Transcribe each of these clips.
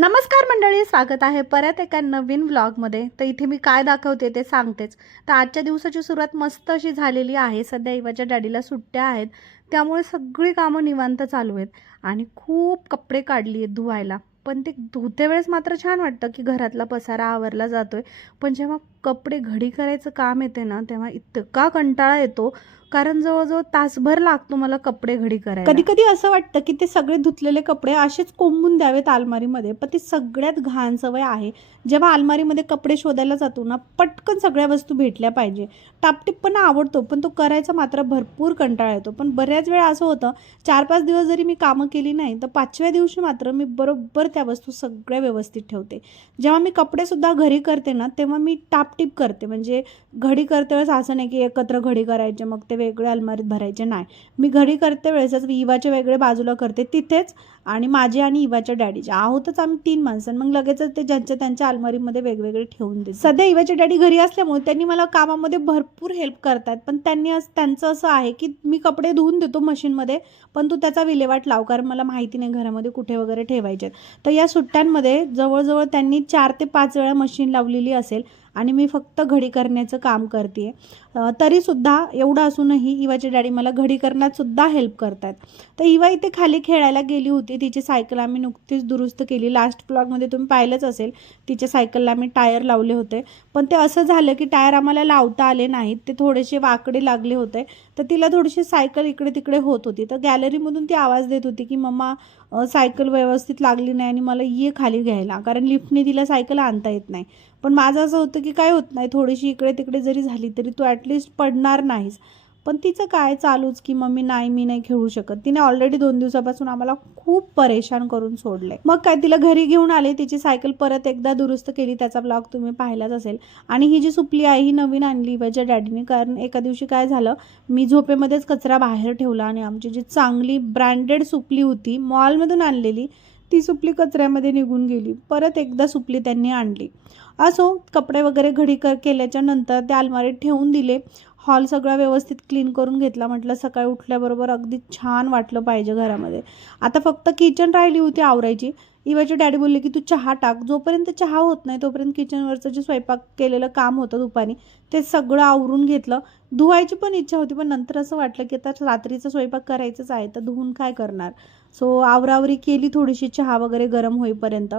नमस्कार मंडळी स्वागत आहे परत एका नवीन व्लॉगमध्ये तर इथे मी काय दाखवते ते सांगतेच. तर आजच्या दिवसाची सुरुवात मस्त अशी झालेली आहे. सध्या इवाच्या डॅडीला सुट्ट्या आहेत. त्यामुळे सगळी कामं निवांत चालू आहेत. आणि खूप कपडे काढली आहेत धुवायला. पण ते धुते वेळेस मात्र छान वाटतं की घरातला पसारा आवरला जातोय. पण जेव्हा कपडे घडी करायचं काम येते ना तेव्हा इतका कंटाळा येतो. कारण जवळजवळ तासभर लागतो मला कपडे घडी करायला. कधी कधी असं वाटतं की ते सगळे धुतलेले कपडे असेच कोंबून द्यावेत अलमारीमध्ये पण ती सगळ्यात घाण सवय आहे. जेव्हा अलमारीमध्ये कपडे शोधायला जातो ना पटकन सगळ्या वस्तू भेटल्या पाहिजे. टापटिपपणा आवडतो पण तो करायचा मात्र भरपूर कंटाळा येतो. पण बऱ्याच वेळा असं होतं चार पाच दिवस जरी मी कामं केली नाही तर पाचव्या दिवशी मात्र मी बरोबर त्या वस्तू सगळ्या व्यवस्थित ठेवते. जेव्हा मी कपडेसुद्धा घरी करते ना तेव्हा मी टाप टापटीप करते. म्हणजे घडी करते वेळेस असं नाही की एकत्र घडी करायचे मग ते वेगळे अलमारीत भरायचे. नाही. मी घडी करते वेळेसच इवाचे वेगळे बाजूला करते तिथेच आणि माझे आणि इवाच्या डॅडीचे. आहोतच आम्ही तीन माणसं मग लगेचच ते ज्यांच्या त्यांच्या अलमारीमध्ये वेगवेगळे ठेवून देते. सध्या इवाचे डॅडी घरी असल्यामुळे त्यांनी मला कामामध्ये भरपूर हेल्प करतात. पण त्यांनी असं त्यांचं असं आहे की मी कपडे धुवून देतो मशीनमध्ये पण तू त्याचा विल्हेवाट लाव कारण मला माहिती नाही घरामध्ये कुठे वगैरे ठेवायचे तर या सुट्ट्यांमध्ये जवळजवळ त्यांनी चार ते पाच वेळा मशीन लावलेली असेल. आणि मी फक्त घडी करण्याचं काम करते आहे तरीसुद्धा एवढं असूनही इवाचे डॅडी मला घडी करण्यात सुद्धा हेल्प करतात तर इवा इथे खाली खेळायला गेली होती. तिची सायकल आम्ही नुकतीच दुरुस्त केली. लास्ट ब्लॉगमध्ये तुम्ही पाहिलंच असेल तिच्या सायकलला आम्ही टायर लावले होते. पण ते असं झालं की टायर आम्हाला लावता आले नाहीत. ते थोडेसे वाकडे लागले होते. तर तिला थोडीशी सायकल इकडे तिकडे होत होती. तर गॅलरीमधून ती आवाज देत होती की मम्मा सायकल व्यवस्थित लागली नाही आणि मला ये खाली घ्यायला. कारण लिफ्टने तिला सायकल आणता येत नाही. पण माझं असं होतं की काय होत नाही. थोडीशी इकडे तिकडे जरी झाली तरी तू ॲट ॲटलिस्ट पडणार नाहीस. पण तिचं काय चालूच की मम्मी नाही मी नाही खेळू शकत. तिने ऑलरेडी दोन दिवसापासून आम्हाला खूप परेशान करून सोडले मग काय तिला घरी घेऊन आले तिची सायकल परत एकदा दुरुस्त केली त्याचा ब्लॉग तुम्ही पाहिलाच असेल. आणि ही जी सुपली आहे ही नवीन आणली माझ्या डॅडीने कारण एका दिवशी काय झालं मी झोपेमध्येच कचरा बाहेर ठेवला आणि आमची जी चांगली ब्रँडेड सुपली होती मॉलमधून आणलेली ती सुपली कचऱ्यामध्ये निघून गेली. परत एकदा सुपली त्यांनी आणली. असो कपडे वगैरे घडी कर केल्याच्यानंतर त्या अलमारीत ठेवून दिले. हॉल सगळा व्यवस्थित क्लीन करून घेतला. म्हटलं सकाळी उठल्याबरोबर अगदी छान वाटलं पाहिजे घरामध्ये. आता फक्त किचन राहिली होती आवरायची. इवाची डॅडी बोलले की तू चहा टाक. जोपर्यंत चहा होत नाही तोपर्यंत किचनवरचं जे स्वयंपाक केलेलं काम होतं दुपारी ते सगळं आवरून घेतलं. धुवायची पण इच्छा होती पण नंतर असं वाटलं की आता रात्रीचा स्वयंपाक करायचंच आहे तर धुवून काय करणार? सो आवरावरी केली थोडीशी चहा वगैरे गरम होईपर्यंत.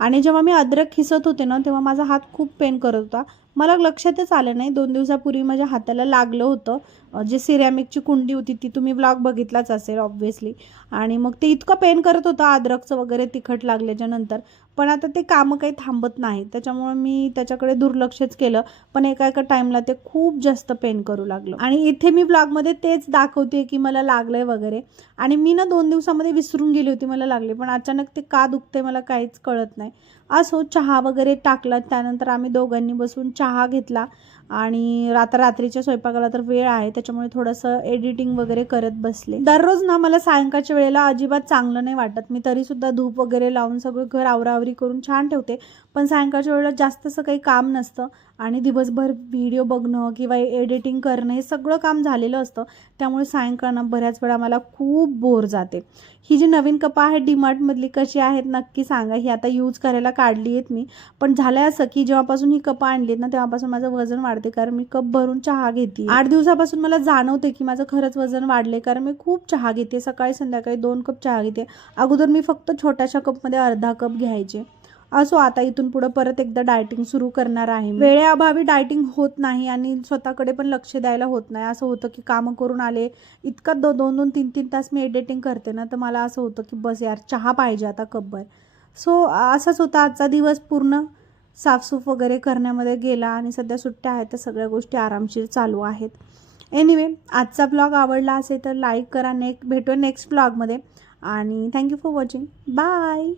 आणि जेव्हा मी अद्रक खिसत होते ना तेव्हा माझा हात खूप पेन करत होता. मला लक्षातच आलं नाही दोन दिवसापूर्वी माझ्या हाताला लागलं होतं. जे सिरॅमिकची कुंडी होती ती तुम्ही ब्लॉग बघितलाच असेल ऑब्व्हियसली आणि मग ते इतकं पेन करत होतं अद्रकचं वगैरे तिखट लागल्याच्या नंतर. पण आता ते कामं काही थांबत नाही त्याच्यामुळे मी त्याच्याकडे दुर्लक्षच केलं. पण एका एका टाईमला ते खूप जास्त पेन करू लागलं. आणि इथे मी ब्लॉगमध्ये तेच दाखवते की मला लागलं आहे वगैरे. आणि मी ना दोन दिवसामध्ये विसरून गेली होती मला लागले. पण अचानक ते का दुखते मला काहीच कळत नाही. असो चहा वगैरे टाकला. त्यानंतर आम्ही दोघांनी बसून चहा घेतला. आणि आता रात्रीच्या स्वयंपाकाला तर वेळ आहे त्याच्यामुळे थोडंसं एडिटिंग वगैरे करत बसले. दररोज ना मला सायंकाळच्या वेळेला अजिबात चांगलं नाही वाटत. मी तरीसुद्धा धूप वगैरे लावून सगळं घर आवरावरी करून छान ठेवते. पण सायंकाळच्या वेळेला जास्त असं काही काम नसतं आणि दिवसभर व्हिडिओ बघणं किंवा एडिटिंग करणं हे सगळं काम झालेलं असतं. त्यामुळे सायंकाळना बऱ्याच वेळा मला खूप बोर जाते. ही जी नवीन कपा आहे डीमार्टमधली कशी आहेत नक्की सांगा. ही आता यूज करायला काढली आहेत मी. पण झालं असं की जेव्हापासून ही कप आणली आहेत ना तेव्हापासून माझं वजन वाढते कारण मी कप भरून चहा घेते. आठ दिवसापासून मला जाणवते की माझं खरंच वजन वाढले कारण मी खूप चहा घेते. सकाळी संध्याकाळी दोन कप चहा घेते. अगोदर मी फक्त छोट्याशा कपमध्ये अर्धा कप घ्यायचे. असो आता इथून पुढं परत एकदा डायटिंग सुरू करणार आहे वेळेअभावी डायटिंग होत नाही आणि स्वतःकडे पण लक्ष द्यायला होत नाही. असं होतं की कामं करून आले इतका दो दोन दोन तीन तीन तास मी एडिटिंग करते ना तर मला असं होतं की बस यार चहा पाहिजे आता कपभर. सो असाच होता आजचा दिवस पूर्ण. साफसूफ वगैरे करण्यामध्ये गेला आणि सध्या सुट्ट्या आहेत तर सगळ्या गोष्टी आरामशीर चालू आहेत. एनिवे आजचा ब्लॉग आवडला असेल तर लाईक करा नेक भेटूया नेक्स्ट ब्लॉगमध्ये आणि थँक्यू फॉर वॉचिंग बाय